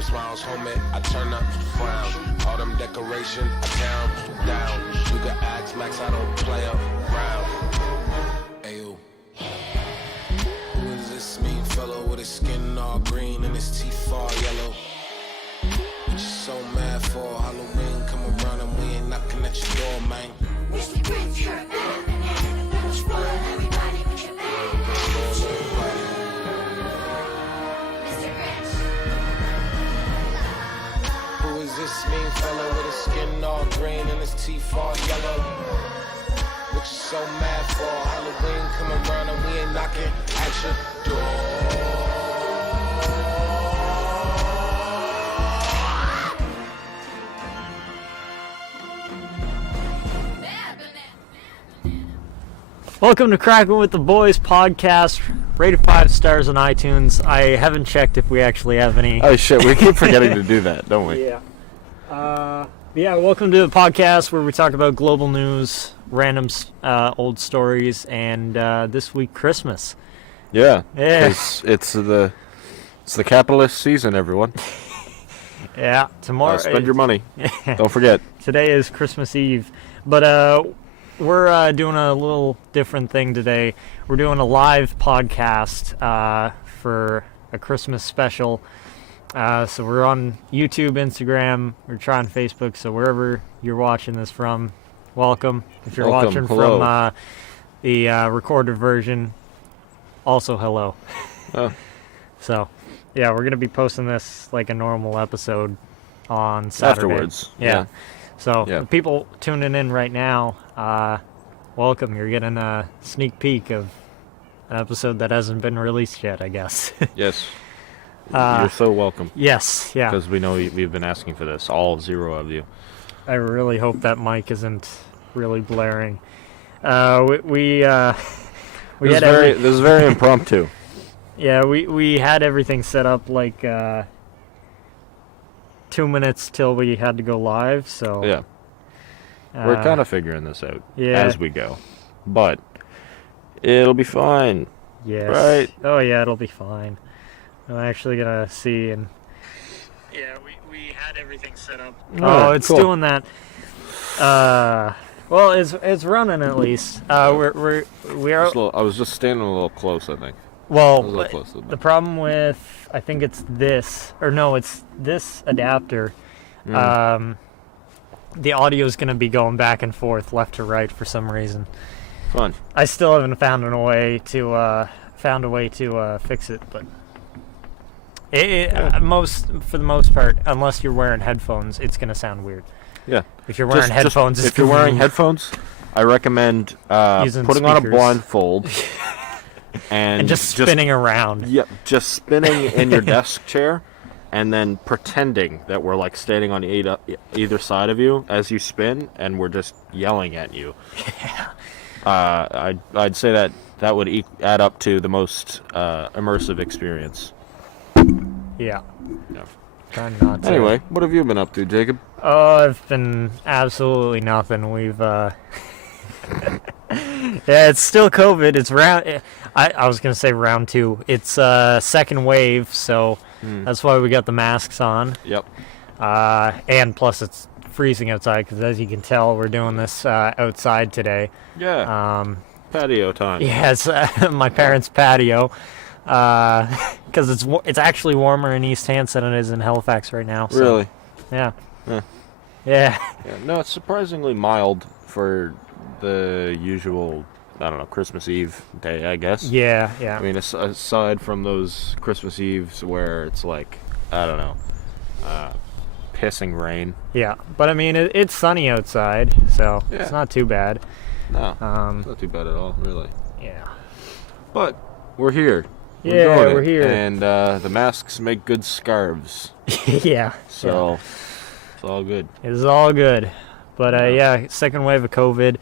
them smiles, homie, I turn up, frown. All them decorations, I tear them down. You can ask Max, I don't play around. Ayo. Who is this mean fellow with his skin all green and his teeth all yellow? What you so mad for? Halloween come around and we ain't knocking at your door, man. Mr. Grinch, you're a bad man. Don't spoil everybody with your bad. Mr. Grinch. Who is this mean fellow with his skin all green and his teeth all yellow? What you so mad for? Halloween come around and we ain't knocking at your door. Welcome to Crackin With The Boys podcast, rated 5 stars on iTunes. I haven't checked if we actually have any. Oh shit, we keep forgetting to do that, don't we? Yeah. Welcome to the podcast where we talk about global news, random old stories, and this week Christmas. Yeah. Yeah. It's the capitalist season, everyone. Yeah, tomorrow. Spend your money. Don't forget. Today is Christmas Eve, but we're doing a little different thing today. We're doing a live podcast for a Christmas special. So we're on YouTube, Instagram, we're trying Facebook, so wherever you're watching this from, welcome. If you're watching hello. from the recorded version, also hello. Oh. So, yeah, we're going to be posting this like a normal episode on Saturday. Afterwards. Yeah. So, Yeah. the people tuning in right now, welcome. You're getting a sneak peek of an episode that hasn't been released yet, I guess. Yes. You're so welcome. Yes, yeah. Because we know we've been asking for this, all 0 of you. I really hope that mic isn't really blaring. We had This is very impromptu. Yeah, we had everything set up like 2 minutes till we had to go live, so... Yeah. We're kind of figuring this out as we go. But it'll be fine. Yes. Right? Oh, yeah, it'll be fine. I'm actually going to see and... Yeah, we had everything set up. Alright, it's cool. doing that. Well, it's running at least. We are... I was just standing a little close, I think. Well, A little close to the the problem with, I think it's this, or no, it's this adapter. The audio is going to be going back and forth, left to right for some reason. Fun. I still haven't found a way to fix it, but for the most part, unless you're wearing headphones, it's going to sound weird. Yeah. If you're wearing headphones, if you're wearing headphones, I recommend Using putting on a speakers. blindfold and just spinning around. Yep, just spinning in your desk chair, and then pretending that we're like standing on either side of you as you spin, and we're just yelling at you. Yeah. I'd say that would add up to the most immersive experience. Yeah. Yeah. Trying not to. Anyway, what have you been up to, Jacob? Oh, I've been absolutely nothing. We've, yeah, it's still COVID. It's I was going to say round 2. It's second wave, so that's why we got the masks on. Yep. And plus it's freezing outside, because as you can tell, we're doing this outside today. Yeah. Patio time. Yeah, it's my parents' patio. Because it's actually warmer in East Hants than it is in Halifax right now. So, Really? Yeah. Yeah. Yeah. Yeah. No, it's surprisingly mild for the usual, I don't know, Christmas Eve day, I guess. Yeah, yeah. I mean, aside from those Christmas Eves where it's like, I don't know, pissing rain. Yeah, but I mean, it's sunny outside, so Yeah. it's not too bad. No, it's not too bad at all, really. Yeah. But we're here. Yeah, doing we're it. here. And the masks make good scarves. Yeah. So it's all good. It's all good. But yeah, second wave of COVID.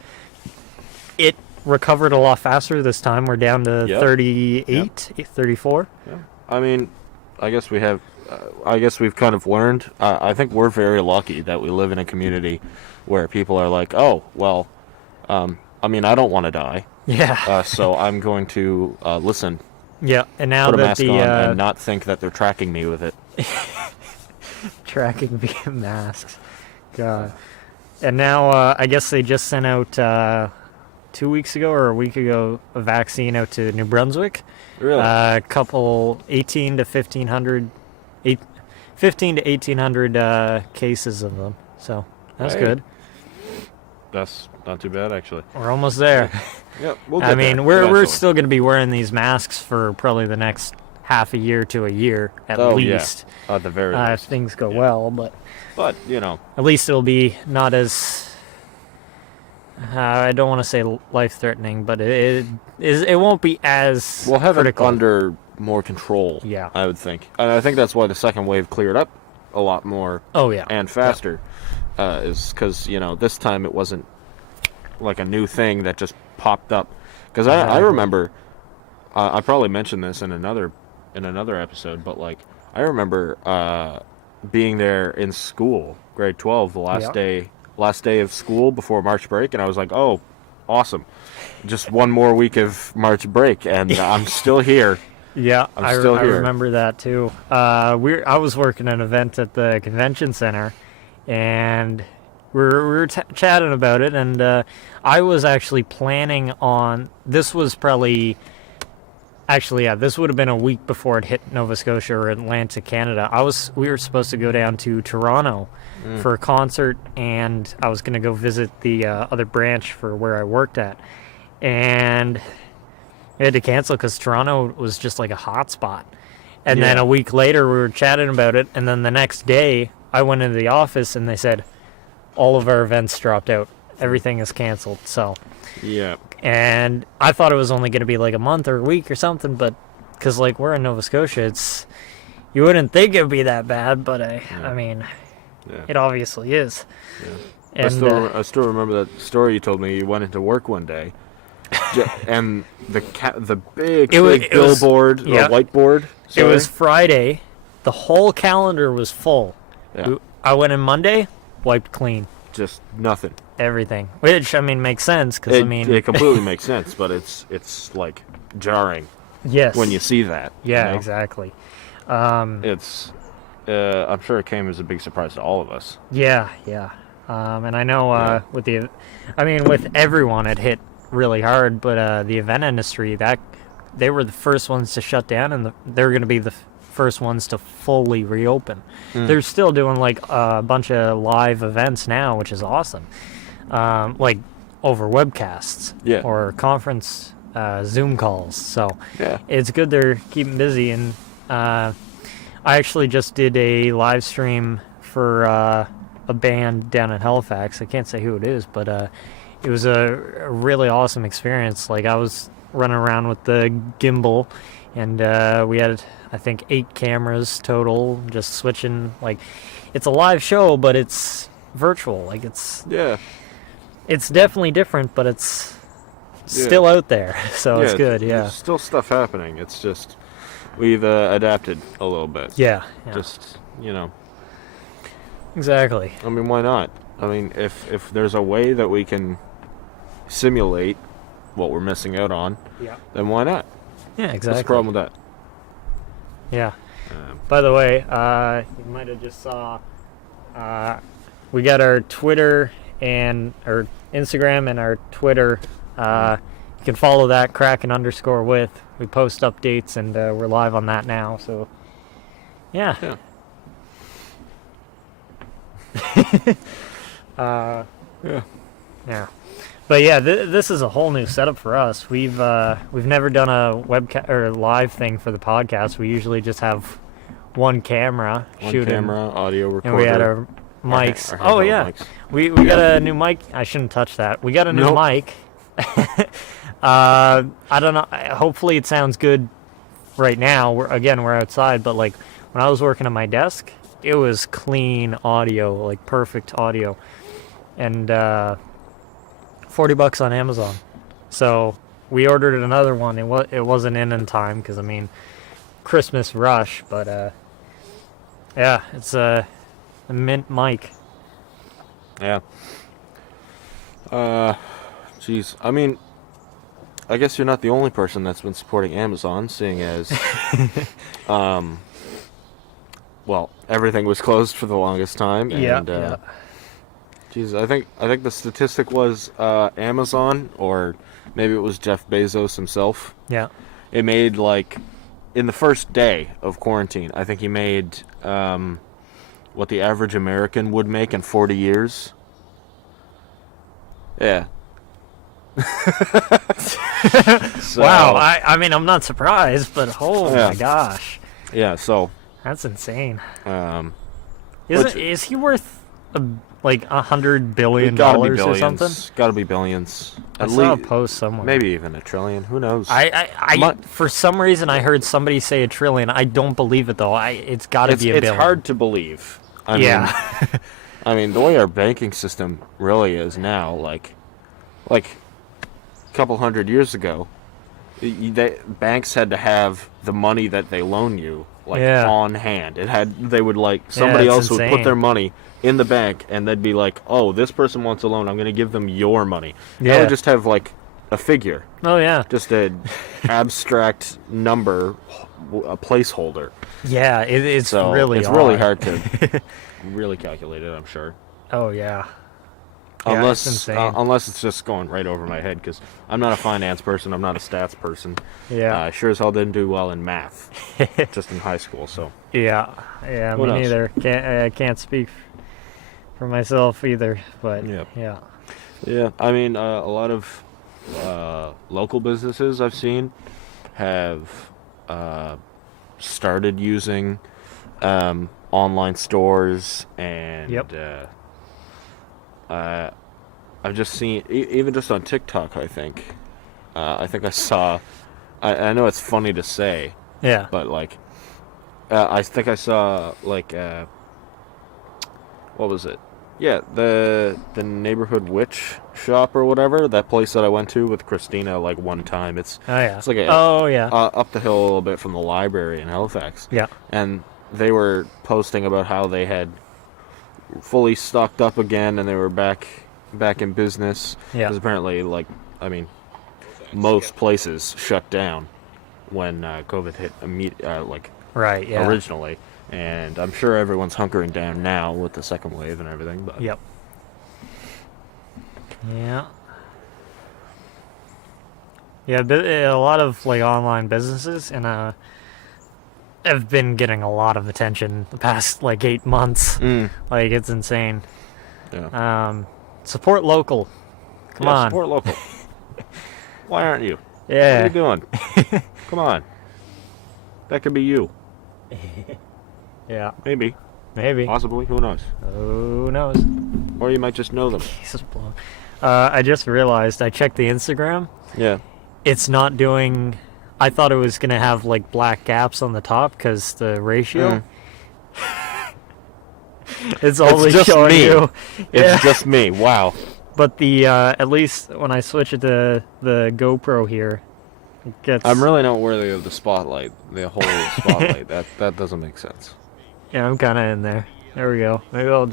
It recovered a lot faster this time. We're down to 38, 34. Yeah. I mean, I guess we've kind of learned. I think we're very lucky that we live in a community where people are like, oh, well, I mean, I don't want to die. Yeah. So I'm going to listen. Yeah, and now put a that mask the on and not think that they're tracking me with it. tracking via masks. God. And now, I guess they just sent out 2 weeks ago or a week ago a vaccine out to New Brunswick. Really? A couple 15 to 1800 cases of them. So that's Hey. good. That's not too bad, actually. We're almost there. Yep, we'll I get mean, there we're eventually. still going to be wearing these masks for probably the next half a year to a year at Oh, least. yeah. At the very If least. things go well, but But, you know, at least it'll be not as I don't want to say life-threatening, but it won't be as we'll have critical. it under more control, Yeah. I would think. And I think that's why the second wave cleared up a lot more Oh yeah, and faster, is because, you know, this time it wasn't like a new thing that just popped up. Because I Exactly. remember, I probably mentioned this in another episode, but like I remember being there in school, grade 12, the last day of school before March break, and I was like, oh, awesome, just one more week of March break, and I'm still here. Yeah, I'm still I here. remember that too. I was working an event at the convention center, and we were chatting about it, and I was actually planning on. This was probably. Actually, yeah, this would have been a week before it hit Nova Scotia or Atlantic, Canada. We were supposed to go down to Toronto for a concert, and I was going to go visit the other branch for where I worked at. And we had to cancel because Toronto was just like a hot spot. And then Yeah. a week later, we were chatting about it, and then the next day, I went into the office, and they said, all of our events dropped out. Everything is canceled, so... Yeah. And I thought it was only going to be like a month or a week or something, but because like we're in Nova Scotia, you wouldn't think it would be that bad, but I mean, Yeah. it obviously is. Yeah. And I still remember that story you told me. You went into work one day, and the big It was- billboard, yeah. or whiteboard. it Sorry. was Friday. The whole calendar was full. Yeah. I went in Monday, wiped clean. Just nothing. Everything, which I mean makes sense because I mean, it completely makes sense, but it's like jarring yes, when you see that. yeah, you know? exactly. It's I'm sure it came as a big surprise to all of us. Yeah, yeah. And I know with everyone it hit really hard, but the event industry, that they were the first ones to shut down, and they're going to be the first ones to fully reopen. They're still doing like a bunch of live events now, which is awesome. Like over webcasts Yeah. or conference Zoom calls. So Yeah. it's good they're keeping busy. And I actually just did a live stream for a band down in Halifax. I can't say who it is, but it was a really awesome experience. Like I was running around with the gimbal, and we had I think 8 cameras total, just switching. Like it's a live show, but it's virtual. Like it's definitely different, but it's still out there, so it's good. Yeah, There's still stuff happening. It's just we've adapted a little bit. yeah. Just, you know, Exactly. I mean, why not? I mean, if there's a way that we can simulate what we're missing out on, Yeah. then why not? Yeah, What's exactly. the problem with that? Yeah. By the way, you might have just saw we got our Twitter and our Instagram and our Twitter. You can follow that Crackin_with. We post updates, and we're live on that now. So, yeah. Yeah. Yeah. Yeah. But yeah, this is a whole new setup for us. We've never done a webcam or live thing for the podcast. We usually just have one camera One shooting, audio and recorder. we had our mics. our Oh handheld yeah, mics. we got a new mic. I shouldn't touch that. We got a new Nope. mic. I don't know. Hopefully it sounds good right now. We're outside, but like when I was working at my desk, it was clean audio, like perfect audio, and $40 on Amazon. So we ordered another one. It wasn't in time because I mean Christmas rush, but yeah, it's a mint mic. Yeah. Jeez. I mean, I guess you're not the only person that's been supporting Amazon, seeing as well, everything was closed for the longest time. Yeah, And, yeah. Geez, I think the statistic was Amazon, or maybe it was Jeff Bezos himself. Yeah. It made, like, in the first day of quarantine, I think he made what the average American would make in 40 years. Yeah. So, Wow. I mean, I'm not surprised, but oh Yeah. my gosh, Yeah, so that's insane. which- Is he worth like $100 billion it gotta be or something? billions. Gotta be billions. I At saw a least, post somewhere. maybe even a trillion. Who knows? I for some reason I heard somebody say $1 trillion. I don't believe it though. It's got to be a it's billion. hard to believe. I Yeah. mean, I mean, the way our banking system really is now, like a couple hundred years ago, banks had to have the money that they loan you Yeah. on hand. They would somebody it's else would put insane. their money in the bank, and they'd be like, "Oh, this person wants a loan. I'm going to give them your money." They Yeah. would just have a figure, Oh yeah. just an abstract number, a placeholder. Yeah. It's So really it's really odd. hard to really calculate it, I'm sure. Oh yeah. Yeah, it's insane. Unless it's just going right over my head, because I'm not a finance person, I'm not a stats person. Yeah. I sure as hell didn't do well in math, just in high school. So Yeah. Yeah. Who Me knows? neither. I can't speak for myself either. But Yeah. yeah. yeah, I mean, a lot of local businesses I've seen have started using online stores, and Yep. I've just seen, even just on TikTok, I think I saw, I know it's funny to say, Yeah. but I think I saw what was it? Yeah, the neighborhood witch shop or whatever, that place that I went to with Christina one time. It's Oh yeah. it's like Oh yeah. up the hill a little bit from the library in Halifax. Yeah. And they were posting about how they had fully stocked up again, and they were back in business. Yeah. Because apparently, most places shut down when COVID hit Right. Yeah. originally. And I'm sure everyone's hunkering down now with the second wave and everything. But Yep. Yeah. Yeah, a lot of online businesses and have been getting a lot of attention the past 8 months. It's insane. yeah, Support local. Come Yeah, on. support local. Why aren't you? What are Yeah. you doing? Come on. That could be you. Yeah. Maybe. Maybe. Possibly. Who knows? Who knows? Or you might just know them. Jesus blown. I just realized I checked the Instagram. Yeah. It's not doing. I thought it was gonna have black gaps on the top because the ratio. It's only just showing me. you. It's Yeah. just me. Wow. But the at least when I switch it to the GoPro here, it gets. I'm really not worthy of the spotlight. The whole spotlight. That doesn't make sense. Yeah, I'm kind of in there. There we go. Maybe we'll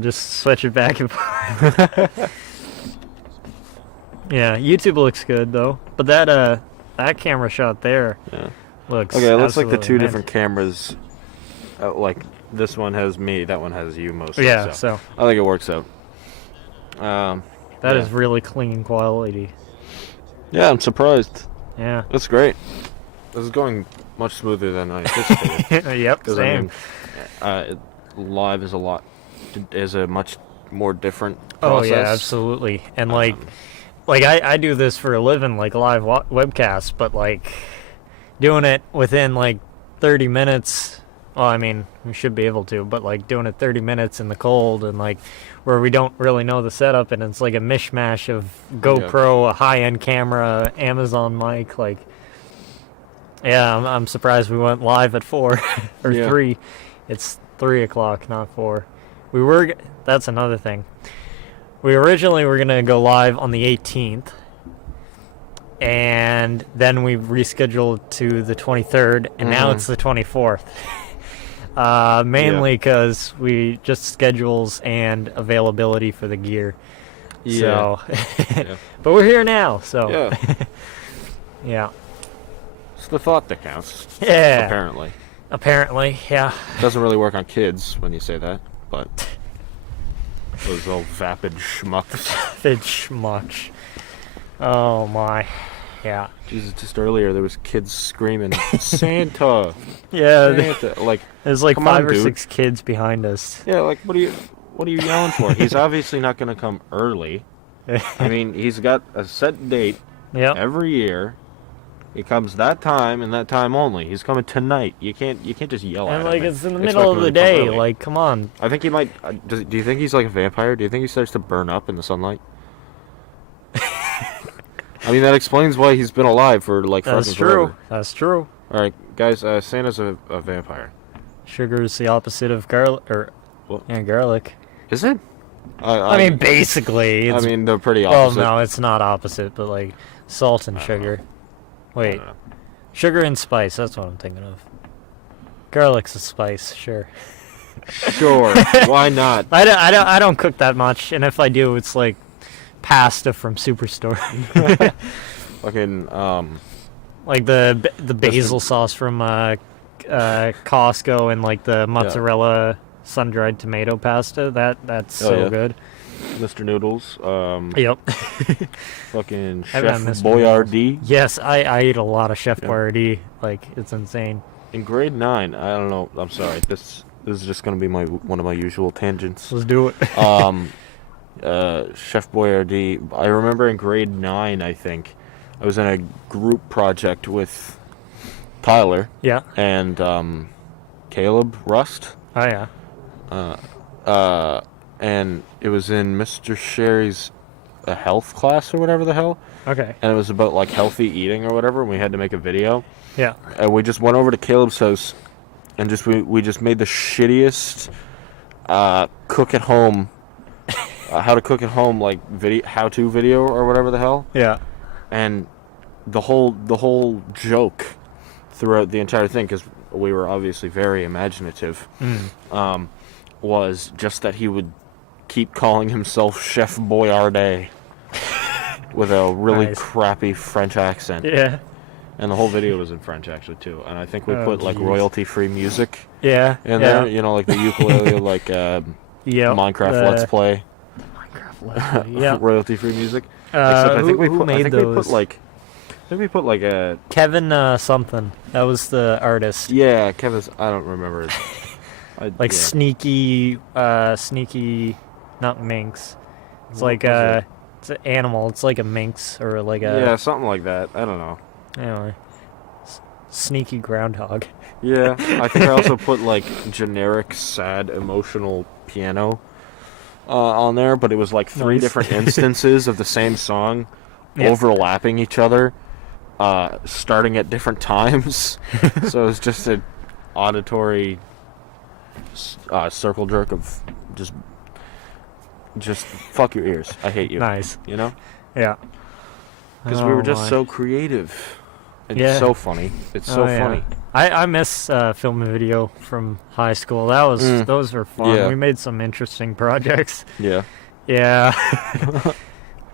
just switch it back and forth. Yeah, YouTube looks good though. But that camera shot there Yeah. looks. Okay, it looks like the absolutely two amazing. different cameras. This one has me. That one has you mostly. Yeah, so I think it works out. that is really clean quality. Yeah, I'm surprised. Yeah. That's great. This is going much smoother than I anticipated. Yep. 'Cause, Same. Live is a much more different Oh process. yeah, absolutely. And I do this for a living, live webcasts, but doing it within 30 minutes. Well, I mean, we should be able to, but doing it 30 minutes in the cold and where we don't really know the setup, and it's a mishmash of GoPro, a high-end camera, Amazon mic, yeah, I'm surprised we went live at 4 or Yeah. 3. It's 3 o'clock, not 4. That's another thing. We originally were going to go live on the 18th, and then we rescheduled to the 23rd, and now it's the 24th. Mainly because we just schedules and availability for the gear. Yeah. So, Yeah. but we're here now, so Yeah. yeah. It's the thought that counts. Yeah. Apparently. Apparently, yeah. Doesn't really work on kids when you say that, but those little vapid schmucks. Fidge much. Oh my. Yeah. Jesus, just earlier there was kids screaming, Santa! Yeah, Santa! Like, there's like come 5 on, or dude. 6 kids behind us. Yeah, like, what are you yelling for? He's obviously not going to come early. I mean, he's got a set date Yep. every year. He comes that time and that time only. He's coming tonight. You can't just yell at And him. like and it's in the expect middle him of the to come day. early. Like, come on. I think he might. Do you think he's like a vampire? Do you think he starts to burn up in the sunlight? I mean, that explains why he's been alive for like That's fucking true. forever. That's true. All right, guys. Santa's a vampire. Sugar is the opposite of garlic, or What? yeah, garlic. Is it? I mean, basically. I It's, mean, they're pretty well, opposite. no, it's not opposite, but like salt and sugar. I Wait, don't know. sugar and spice. That's what I'm thinking of. Garlic's a spice, sure. Sure. Why not? I don't cook that much, and if I do, it's like pasta from Superstore, Fucking like the basil sauce from Costco, and like the mozzarella sun-dried tomato pasta. That's Oh, so yeah. good. Mr. Noodles. Yep. Fucking Haven't had Chef Mr. Boyardee. Yes, I eat a lot of Chef Yeah. Boyardee. Like, it's insane. In grade 9, I don't know. I'm sorry. This is just gonna be one of my usual tangents. Let's do it. Chef Boyardee. I remember in grade 9, I think, I was in a group project with Tyler Yeah. and Caleb Rust. Oh yeah. And it was in Mr. Sherry's health class or whatever the hell. Okay. And it was about like healthy eating or whatever. And we had to make a video. Yeah. And we just went over to Caleb's house and we just made the shittiest cook at home, how to cook at home like how-to video or whatever the hell. Yeah. And the whole joke throughout the entire thing, because we were obviously very imaginative, was just that he would keep calling himself Chef Boyardee with a really Nice. crappy French accent. Yeah. And the whole video was in French actually too. And I think we Oh, put like jeez. royalty-free music Yeah. in yeah. there, you know, like the ukulele, like Yep. Minecraft Let's Play, Minecraft Let's Play. Yeah. royalty-free music. Except I think who made those? I think we put like a Kevin something. That was the artist. yeah, Kevin's. I don't remember. Like yeah. sneaky, not minx. It's What like was it? it's an animal. It's like a minx or like Yeah, a something like that. I don't know. anyway. Sneaky groundhog. Yeah, I think I also put like generic, sad, emotional piano on there, but it was like 3 Nice. different instances of the same song Yeah. overlapping each other, starting at different times. So it was just an auditory circle jerk of just fuck your ears. I hate you. Nice. You know, Yeah. because we were Oh, just my. so creative. It's Yeah. so funny. It's so Oh, yeah. funny. I miss film and video from high school. Those were fun. Yeah. We made some interesting projects. Yeah. Yeah.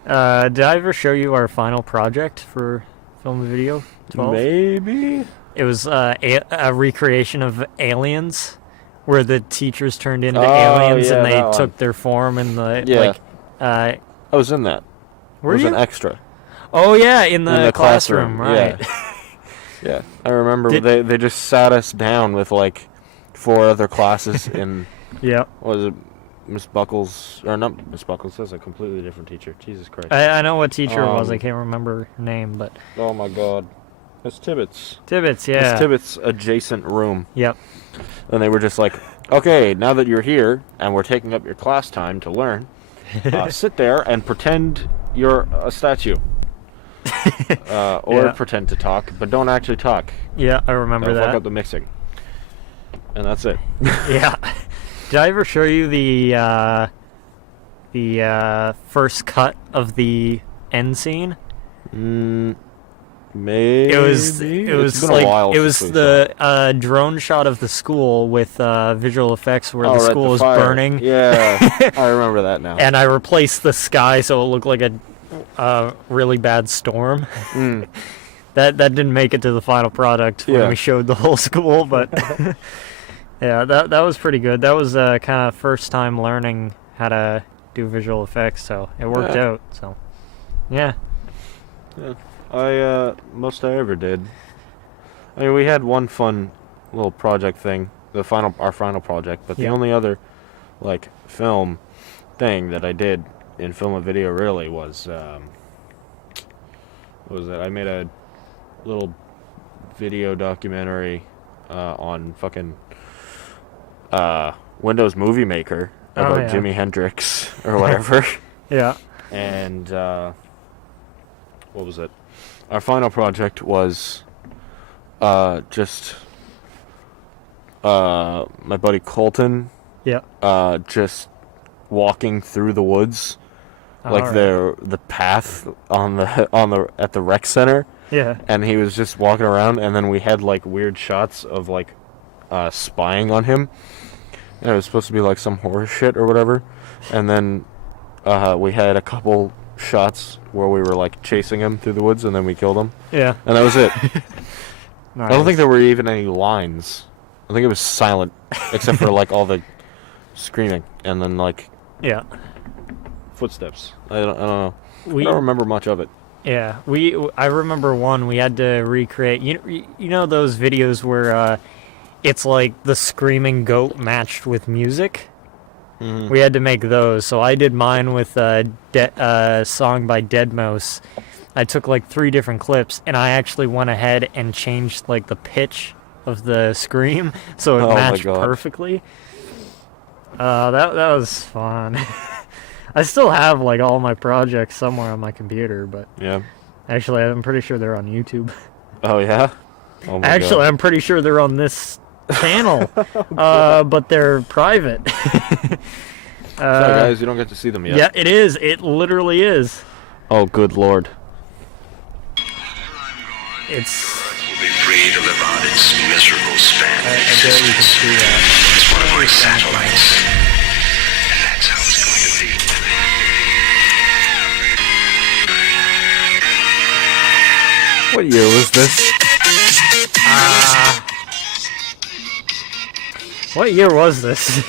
Did I ever show you our final project for film and video? 12? Maybe. It was a recreation of Aliens, where the teachers turned into Oh, aliens yeah, and they that took one. their form and the Yeah. like. I was in that. Were I was you? an extra. Oh yeah, in the, In the classroom, classroom, right? Yeah, I remember Did- they just sat us down with like 4 other classes in Yeah. what was it, Miss Buckles or not Miss Buckles? That's a completely different teacher. Jesus Christ! I know what teacher it was. I Um, can't remember her name, but Oh my God, Miss Tibbetts. Tibbetts. Yeah. Miss Tibbetts' adjacent room, Yep. and they were just like, "Okay, now that you're here and we're taking up your class time to learn, sit there and pretend you're a statue." Or Yeah. pretend to talk, but don't actually talk. Yeah, I remember That'll fuck that. up the mixing. And that's it. Yeah. Did I ever show you the first cut of the end scene? Maybe. It was It's been like a while it was since we saw it. the drone shot of the school with visual effects where Oh, the right, school was fire. burning, Yeah, I remember that now. and I replaced the sky so it looked like a really bad storm. Mm. That didn't make it to the final product when Yeah. we showed the whole school, but yeah, that was pretty good. That was kind of first time learning how to do visual effects, so it worked Yeah. out. So yeah, Most I ever did. I mean, we had one fun little project thing, our final project, but the Yeah. only other like film thing that I did in film and video really was what was it? I made a little video documentary on fucking Windows Movie Maker Oh, about yeah. Jimi Hendrix or whatever. yeah, And what was it? Our final project was just my buddy Colton yeah. just walking through the woods, like Alright. the path at the rec center, Yeah, and he was just walking around, and then we had like weird shots of like spying on him. And it was supposed to be like some horror shit or whatever, and then we had a couple shots where we were like chasing him through the woods, and then we killed him, yeah. and that was it. Nice. I don't think there were even any lines. I think it was silent, except for like all the screaming and then like Yeah, footsteps. I don't know. we I don't remember much of it. yeah I remember one we had to recreate. You know those videos where it's like the screaming goat matched with music. Mm-hmm. We had to make those, so I did mine with a song by Deadmau5. I took like 3 different clips, and I actually went ahead and changed like the pitch of the scream so it Oh my matched God. perfectly. That was fun. I still have like all my projects somewhere on my computer, but Yeah. actually I'm pretty sure they're on YouTube. Oh yeah. Oh my Actually, God. I'm pretty sure they're on this channel, but they're private. Sorry guys, you don't get to see them yet. Yeah, it is. It literally is. Oh good lord. It's. Will be free to live out its miserable span I of bet you can existence see that. as one of our satellites. And that's how it's going to be. What year was this? What year was this?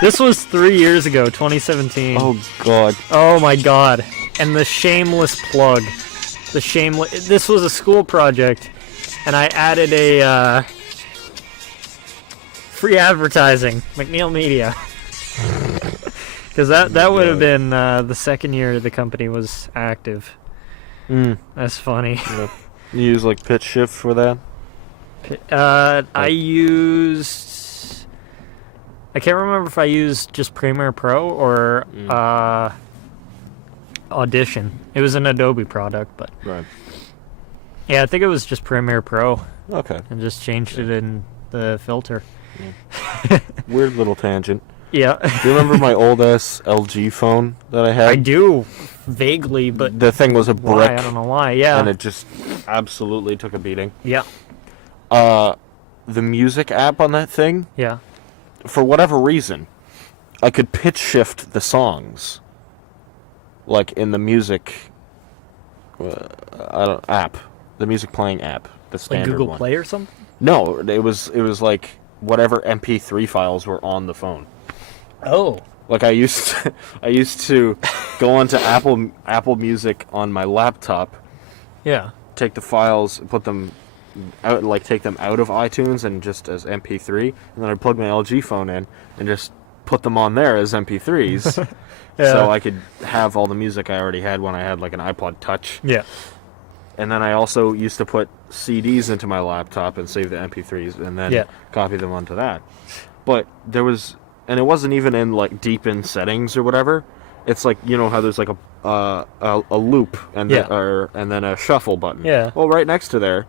This was 3 years ago, 2017. Oh god. Oh my god. And the shameless plug. This was a school project, and I added a free advertising, McNeil Media. Because that would have been the second year the company was active. That's funny. You use like pitch shift for that? I used. I can't remember if I used just Premiere Pro or Audition. It was an Adobe product, but Right. yeah, I think it was just Premiere Pro Okay. and just changed it in the filter. Weird little tangent. Yeah, Do you remember my old ass LG phone that I had? I do vaguely, but The thing was a why? brick, I don't know why. Yeah, and it just absolutely took a beating. yeah, The music app on that thing, yeah. for whatever reason, I could pitch shift the songs, like in the music, app, the music playing app, the Like standard Google one. Play or something. No, it was like whatever MP3 files were on the phone. Oh, Like I used to go onto Apple Music on my laptop, yeah, take the files, put them out, like take them out of iTunes and just as MP3, and then I'd plug my LG phone in and just put them on there as MP3s, Yeah. so I could have all the music I already had when I had like an iPod Touch. yeah. And then I also used to put CDs into my laptop and save the MP3s and then Yeah. copy them onto that. But there was, and it wasn't even in like deep in settings or whatever. It's like, you know how there's like a loop and Yeah. and then a shuffle button. Yeah. Well, right next to there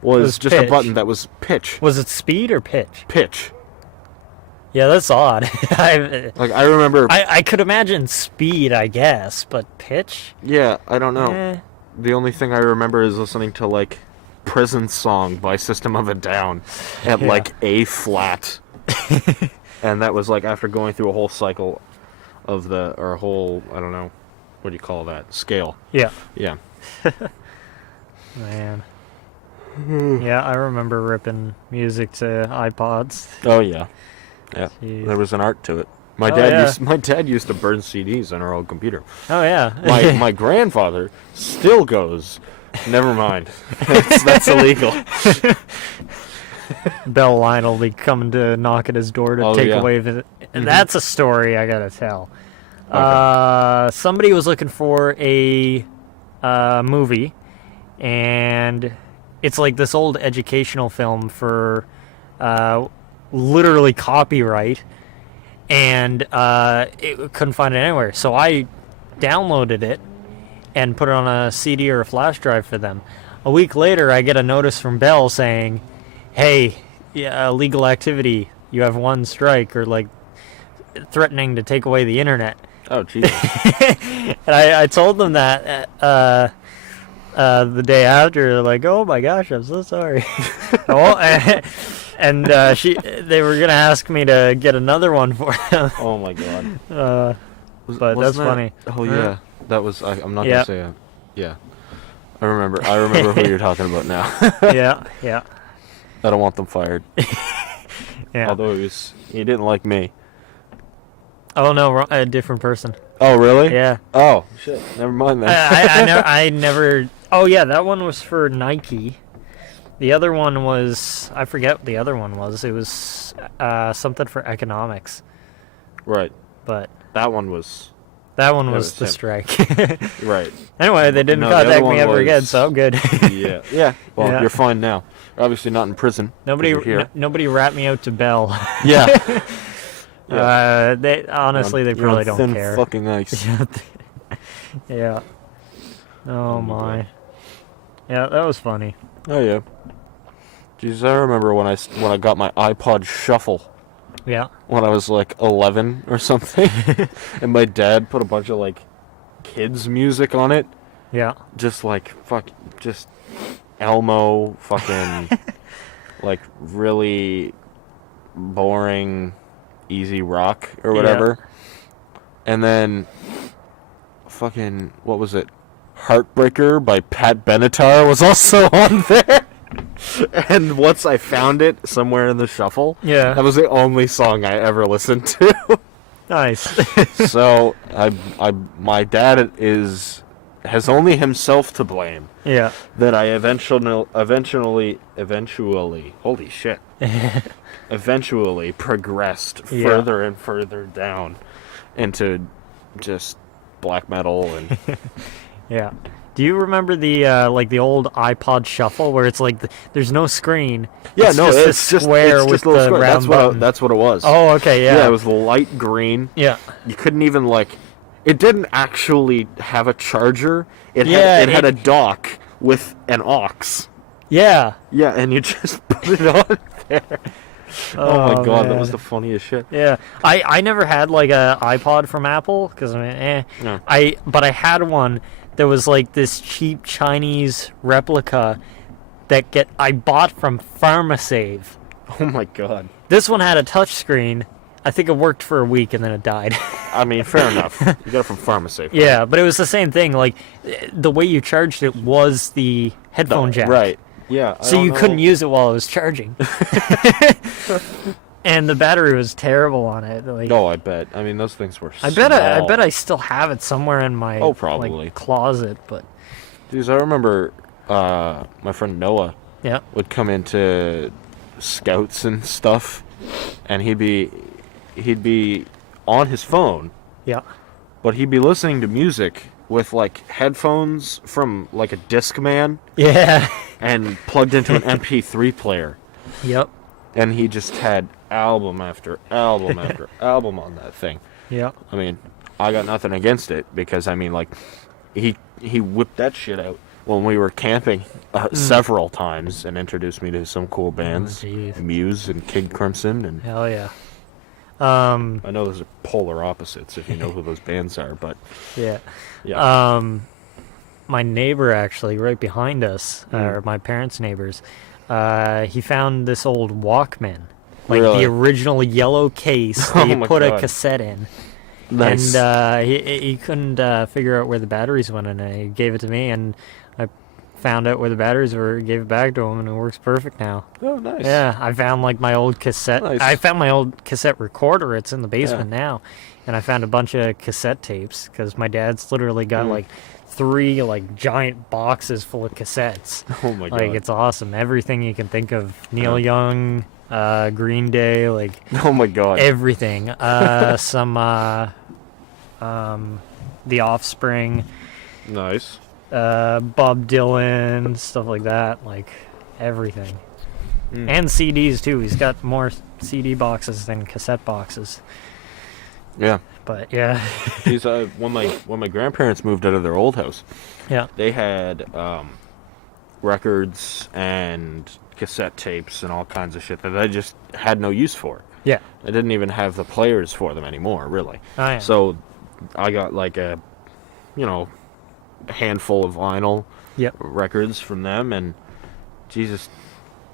was was just a pitch. button that was pitch. Was it speed or pitch? Pitch. Yeah, that's odd. I Like I remember. I could imagine speed, I guess, but pitch? Yeah, I don't know. Eh. The only thing I remember is listening to like Prison Song by System of a Down at Yeah. like A flat. And that was like after going through a whole cycle of I don't know, what do you call that? Scale. Yeah. Yeah. Man. Yeah, I remember ripping music to iPods. Oh yeah, yeah. Jeez. There was an art to it. Oh, yeah. My dad used to burn CDs on our old computer. Oh yeah. My grandfather still goes. Never mind. That's illegal. Bell Line will be coming to knock at his door to Oh, take yeah. away his. And that's a story I gotta tell. Okay. Somebody was looking for a movie, and it's like this old educational film for literally copyright, and it couldn't find it anywhere. So I downloaded it and put it on a CD or a flash drive for them. A week later, I get a notice from Bell saying, "Hey, yeah, illegal activity. You have one strike," or like threatening to take away the internet. Oh Jesus. And I told them that the day after. They're like, "Oh my gosh, I'm so sorry." Oh, and they were gonna ask me to get another one for them. Oh my God. But that's funny. Oh yeah, that was. I'm not Yeah. gonna say it. Yeah, I remember. I remember who you're talking about now. Yeah, yeah, I don't want them fired. yeah. Although he didn't like me. Oh no, a different person. Oh really? Yeah. Oh shit. Never mind then. I never. Oh yeah, that one was for Nike. The other one was, I forget what the other one was. It was something for economics. Right. But That one was. that one That was was the him. strike. Right. Anyway, they didn't No, the other contact one me ever again, was- so I'm good. Yeah. Yeah. Well, Yeah. you're fine now. You're obviously not in prison. 'cause Nobody, you're here. nobody rat me out to Bell. Yeah. They honestly, they You're probably on don't thin care. fucking ice. Yeah. Oh my my. God. Yeah, that was funny. Oh yeah. Jesus, I remember when I got my iPod Shuffle Yeah. when I was like 11 or something, and my dad put a bunch of like kids music on it, Yeah. just Elmo, fucking like really boring, easy rock or whatever, and then fucking what was it? Heartbreaker by Pat Benatar was also on there. And once I found it somewhere in the shuffle, Yeah. that was the only song I ever listened to. Nice. So my dad has only himself to blame Yeah. that I eventually, holy shit, eventually progressed Yeah. further and further down into just black metal and Yeah. Do you remember the like the old iPod Shuffle where it's like there's no screen? yeah, it's no, just it's a square it's with just a little the square. round button. That's what it was. Oh, okay, yeah. Yeah, it was light green. Yeah. You couldn't even it didn't actually have a charger. It Yeah, had a dock with an aux. Yeah. Yeah, and you just put it on there. Oh my god, that was man. the funniest shit. Yeah. I never had like a iPod from Apple because I mean, No. But I had one that was like this cheap Chinese replica that I bought from PharmaSave. Oh my god. This one had a touch screen. I think it worked for a week and then it died. I mean, fair enough. You got it from PharmaSafe. right? Yeah, but it was the same thing. Like the way you charged it was the headphone jack. Right. Yeah. I So don't you know. couldn't use it while it was charging. And the battery was terrible on it. Like, No, I bet. I mean, those things were. I bet small. I still have it somewhere in my Oh, probably. like, closet, but Dude, I remember my friend Noah yeah. would come into scouts and stuff, and he'd be on his phone, Yeah. but he'd be listening to music with like headphones from like a Discman Yeah. and plugged into an MP3 player, Yep. and he just had album after album after album on that thing. Yep. I mean, I got nothing against it because I mean, like, he whipped that shit out when we were camping several times and introduced me to some cool bands, jeez. Muse and King Crimson, and Hell yeah. I know those are polar opposites if you know who those bands are, but Yeah. yeah, My neighbor actually, right behind us, or my parents' neighbors, he found this old Walkman, like Really? the original yellow case that Oh you my put a God. cassette in. nice. And he couldn't figure out where the batteries went, and he gave it to me, and I found out where the batteries were, gave it back to him, and it works perfect now. Oh, nice. Yeah, I found like my old cassette. Nice. I found my old cassette recorder. It's in the basement now, and I found a bunch of cassette tapes because my dad's literally got like 3 like giant boxes full of cassettes. Oh my Like god. it's awesome. Everything you can think of. Neil Young, Green Day, like Oh my god. everything. The Offspring, Nice. Bob Dylan, stuff like that. Like everything. And CDs too. He's got more CD boxes than cassette boxes. Yeah. But yeah, He's when my grandparents moved out of their old house, yeah, they had records and cassette tapes and all kinds of shit that I just had no use for. yeah. I didn't even have the players for them anymore, really. Oh, yeah. So I got like a handful of vinyl Yep. records from them, and Jesus,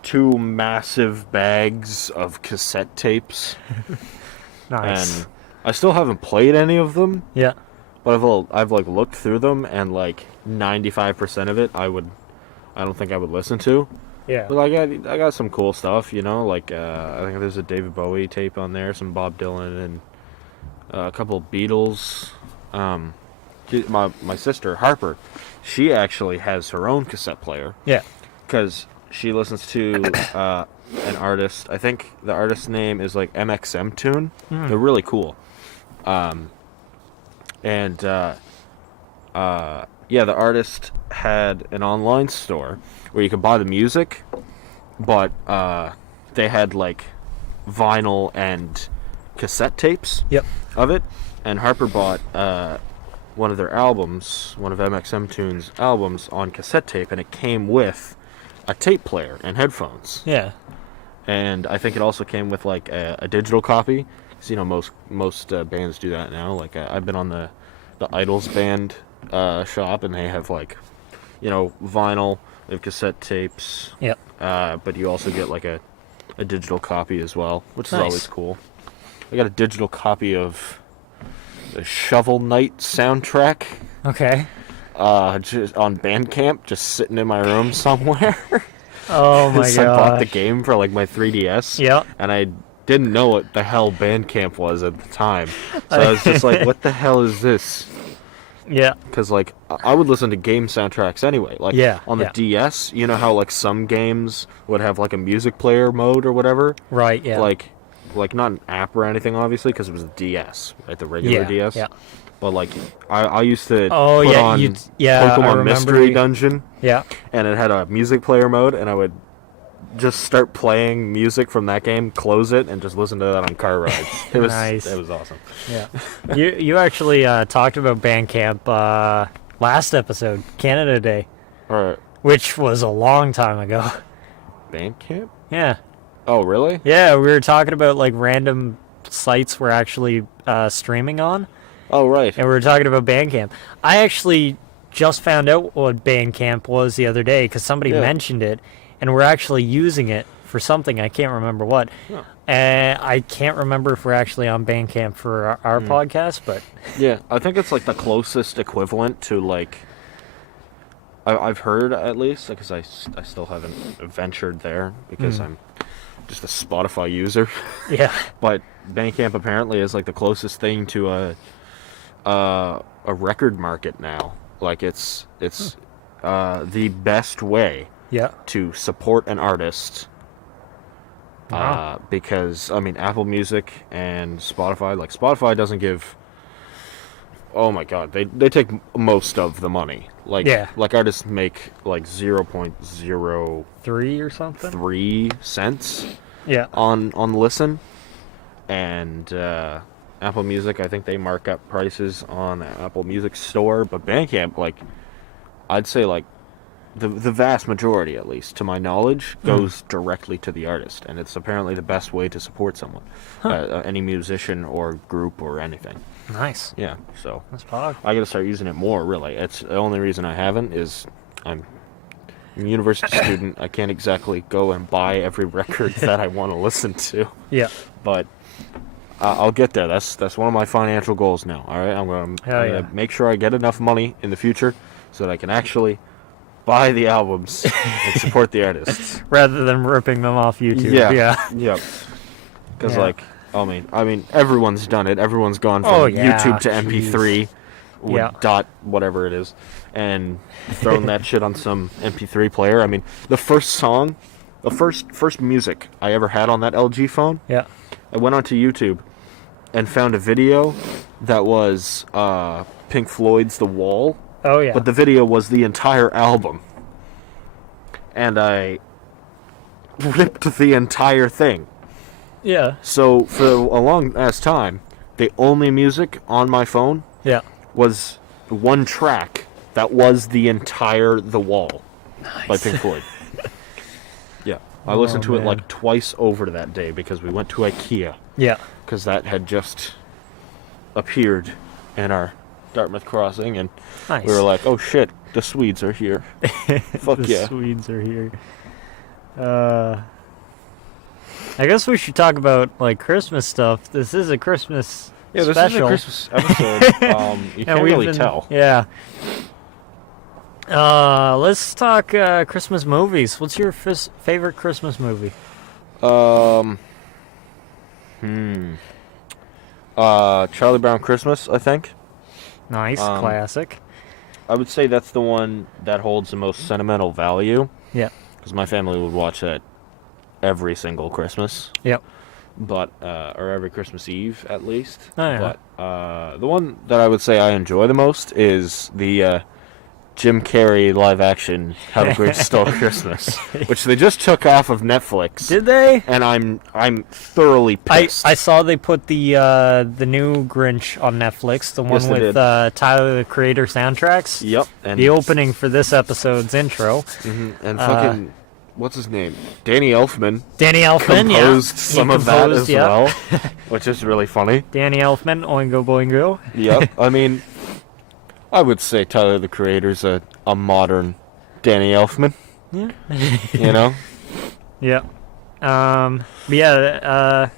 2 massive bags of cassette tapes. Nice. And I still haven't played any of them, Yeah. but I've like looked through them, and like 95% of it I don't think I would listen to. Yeah. But I got some cool stuff, like I think there's a David Bowie tape on there, some Bob Dylan, and a couple of Beatles. My sister Harper, she actually has her own cassette player Yeah. because she listens to an artist. I think the artist's name is like MXM Tune. They're really cool. The artist had an online store where you could buy the music, but they had like vinyl and cassette tapes Yep. of it. And Harper bought one of their albums, one of MXM Tune's albums, on cassette tape, and it came with a tape player and headphones. Yeah. And I think it also came with like a digital copy. Because most bands do that now. Like I've been on the Idols band shop, and they have like vinyl, they have cassette tapes. Yep. But you also get like a digital copy as well, which is Nice. always cool. I got a digital copy of the Shovel Knight soundtrack. Okay. Just on Bandcamp, just sitting in my room somewhere. Oh my 'Cause I bought the god. game for like my 3DS. Yep. And I didn't know what the hell Bandcamp was at the time. So I was just like, what the hell is this? Yeah. Because like I would listen to game soundtracks anyway. Like Yeah, on the yeah. DS, you know how like some games would have like a music player mode or whatever. Right. Yeah. Like not an app or anything, obviously, because it was a DS, right? The regular Yeah, DS. yeah. But like I used to Oh, put yeah, on I Pokemon remember Mystery you- Dungeon, Yeah. and it had a music player mode, and I would just start playing music from that game, close it, and just listen to that on car rides. It was Nice. It was awesome. Yeah. you actually talked about Bandcamp last episode, Canada Day, All right, which was a long time ago. Bandcamp. Yeah. Oh, really? Yeah, we were talking about like random sites we're actually streaming on, Oh, right. and we were talking about Bandcamp. I actually just found out what Bandcamp was the other day because somebody Yeah. mentioned it, and we're actually using it for something. I can't remember what. Oh. I can't remember if we're actually on Bandcamp for our podcast, but Yeah, I think it's like the closest equivalent to like I've heard, at least, because I still haven't ventured there because I'm just a Spotify user. yeah. But Bandcamp apparently is like the closest thing to a record market now. Like it's the best way Yeah. to support an artist. Wow. Because I mean, Apple Music and Spotify, like Spotify doesn't give. Oh my God, they take most of the money. Like Yeah. like artists make like 0.03 3 or something. cents Yeah. on listen, and Apple Music, I think they mark up prices on the Apple Music store, but Bandcamp, like I'd say like the vast majority, at least to my knowledge, goes directly to the artist, and it's apparently the best way to support someone, any musician or group or anything. Nice. Yeah, so That's pog. I gotta start using it more. Really, it's the only reason I haven't is I'm a university student. I can't exactly go and buy every record that I want to listen to, Yeah. but I'll get there. That's one of my financial goals now. All right, I'm Hell gonna yeah. make sure I get enough money in the future so that I can actually buy the albums and support the artists. Rather than ripping them off YouTube. Yeah. Because Yeah. like, I mean, everyone's done it. Everyone's gone from Oh, yeah, YouTube to jeez. MP3 with Yeah. dot whatever it is, and thrown that shit on some MP3 player. I mean, the first song, the first music I ever had on that LG phone, Yeah. I went onto YouTube and found a video that was Pink Floyd's The Wall, Oh, yeah. but the video was the entire album. And I ripped the entire thing. Yeah. So for a long ass time, the only music on my phone Yeah. was one track that was the entire The Wall by Pink Floyd. Yeah. I listened to it man. like twice over to that day because we went to IKEA. Yeah. Because that had just appeared in our Dartmouth crossing, and Nice. we were like, oh shit, the Swedes are here. Fuck The yeah. Swedes are here. I guess we should talk about like Christmas stuff. This is a Christmas Yeah, this special. is a Christmas episode. You can't we've really been- tell. Yeah. Let's talk Christmas movies. What's your favorite Christmas movie? Charlie Brown Christmas, I think. Nice, classic. I would say that's the one that holds the most sentimental value, Yeah. because my family would watch that every single Christmas, Yep. but or every Christmas Eve at least. Oh, yeah. But the one that I would say I enjoy the most is the Jim Carrey live action How the Grinch Stole Christmas, which they just took off of Netflix. Did they? And I'm thoroughly pissed. I saw they put the new Grinch on Netflix, the one Yes, they with did. Tyler the Creator soundtracks. Yep. And The opening for this episode's intro. and fucking what's his name? Danny Elfman Danny Elfman, yeah. composed He some of that composed, as yeah. well, which is really funny. Danny Elfman, Oingo Boingo. Yep. I mean, I would say Tyler the Creator's a modern Danny Elfman. Yeah. You know? Yeah. But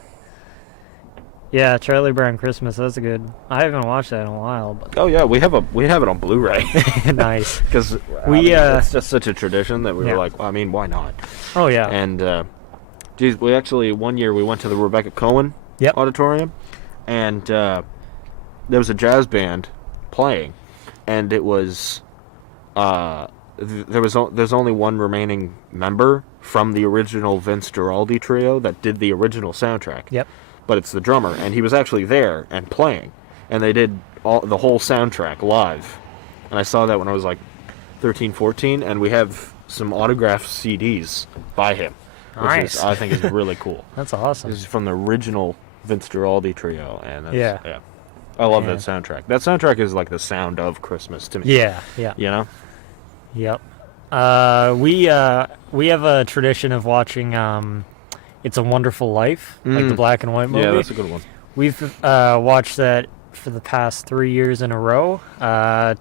yeah, Charlie Brown Christmas, that's a good. I haven't watched that in a while, but Oh yeah, we have it on Blu-ray nice. because it's just such a tradition that we Yeah. were like, well, I mean, why not? Oh yeah. And geez, we actually one year we went to the Rebecca Cohen Yep. Auditorium, and there was a jazz band playing, and it was there's only one remaining member from the original Vince Guaraldi trio that did the original soundtrack. Yep. But it's the drummer, and he was actually there and playing, and they did the whole soundtrack live. And I saw that when I was like 13, 14, and we have some autographed CDs by him, which Nice. I think is really cool. That's awesome. This is from the original Vince Guaraldi trio, and that's, Yeah. I love Yeah. that soundtrack. That soundtrack is like the sound of Christmas to me. Yeah, yeah. You know? Yep. We have a tradition of watching It's a Wonderful Life, like the black and white movie. Yeah, that's a good one. We've watched that for the past 3 years in a row. I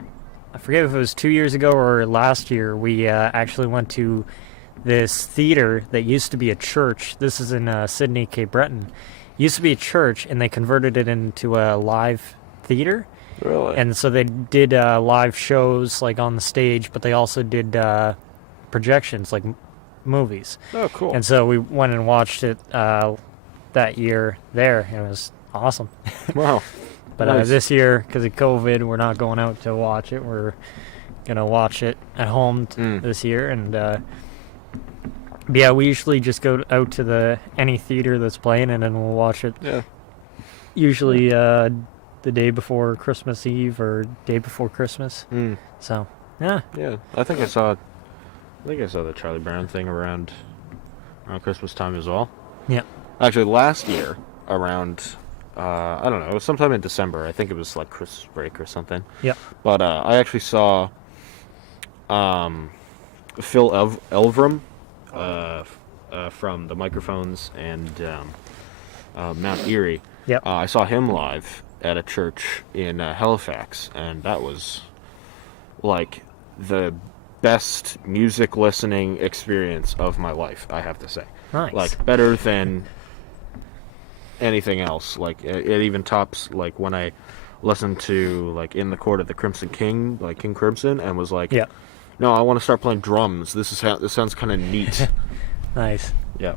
forget if it was 2 years ago or last year. We actually went to this theater that used to be a church. This is in Sydney, Cape Breton. Used to be a church, and they converted it into a live theater. Really? And so they did live shows like on the stage, but they also did projections like movies. Oh, cool. And so we went and watched it that year there. And it was awesome. Wow. But Nice. this year, because of COVID, we're not going out to watch it. We're going to watch it at home this year. And yeah, we usually just go out to any theater that's playing it, and we'll watch it. Yeah. Usually the day before Christmas Eve or day before Christmas. So, yeah. Yeah. I think I saw the Charlie Brown thing around Christmas time as well. Yeah. Actually, last year around I don't know, it was sometime in December. I think it was like Christmas break or something. Yeah. But I actually saw Phil Elverum from the Microphones and Mount Erie. Yep. I saw him live at a church in Halifax, and that was like the best music listening experience of my life, I have to say. Nice. Like better than anything else. Like it even tops like when I listened to like In the Court of the Crimson King, like King Crimson, and was like, Yeah. No, I want to start playing drums. This sounds kind of neat. Nice. Yeah.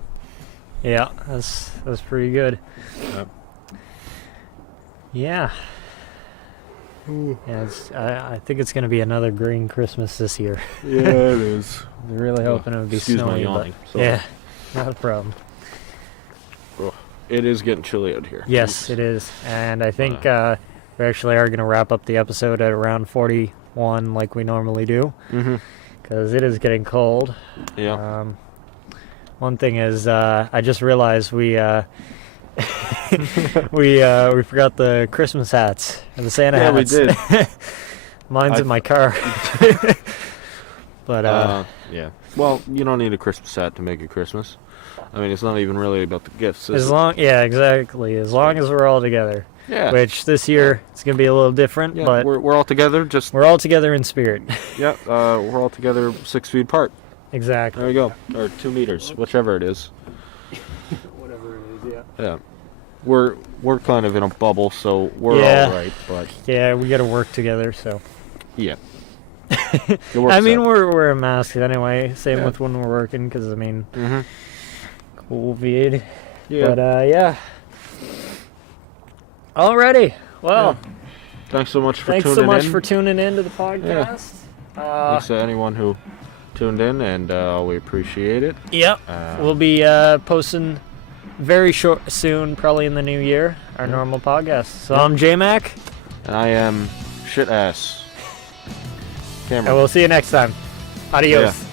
Yeah, that's pretty good. Yep. Yeah. Yeah, I think it's going to be another green Christmas this year. Yeah, it is. I was really hoping it would be Excuse my snowy, yawning. but Sorry. yeah, not a problem. Ugh. It is getting chilly out here. Yes, it is. And I think we actually are going to wrap up the episode at around 41 like we normally do. Mm-hmm. Because it is getting cold. Yeah. One thing is, I just realized we we forgot the Christmas hats and the Santa hats. Yeah, we did. Mine's in my car. But yeah. Well, you don't need a Christmas hat to make it Christmas. I mean, it's not even really about the gifts. yeah, exactly. As long as we're all together. Yeah. Which this year it's gonna be a little different, Yeah, but we're all together. Just we're all together in spirit. yeah. We're all together 6 feet apart. Exactly. There we go. Or 2 meters, whichever it is. Whatever it is, yeah. Yeah. We're kind of in a bubble, so we're Yeah. all right. But Yeah, we got to work together, so. yeah. It works I mean, out. we're wearing masks anyway. Same Yeah. with when we're working, because I mean, Mm-hmm. COVID. Yeah. But yeah. Alrighty. Well, Thanks so much for thanks tuning so much in. for tuning in to the podcast. Thanks to anyone who tuned in, and we appreciate it. Yep. We'll be posting very soon, probably in the new year, our normal podcast. So I'm J-Mac, And I am shit ass. and Cameron. we'll see you next time. Adios. Yeah.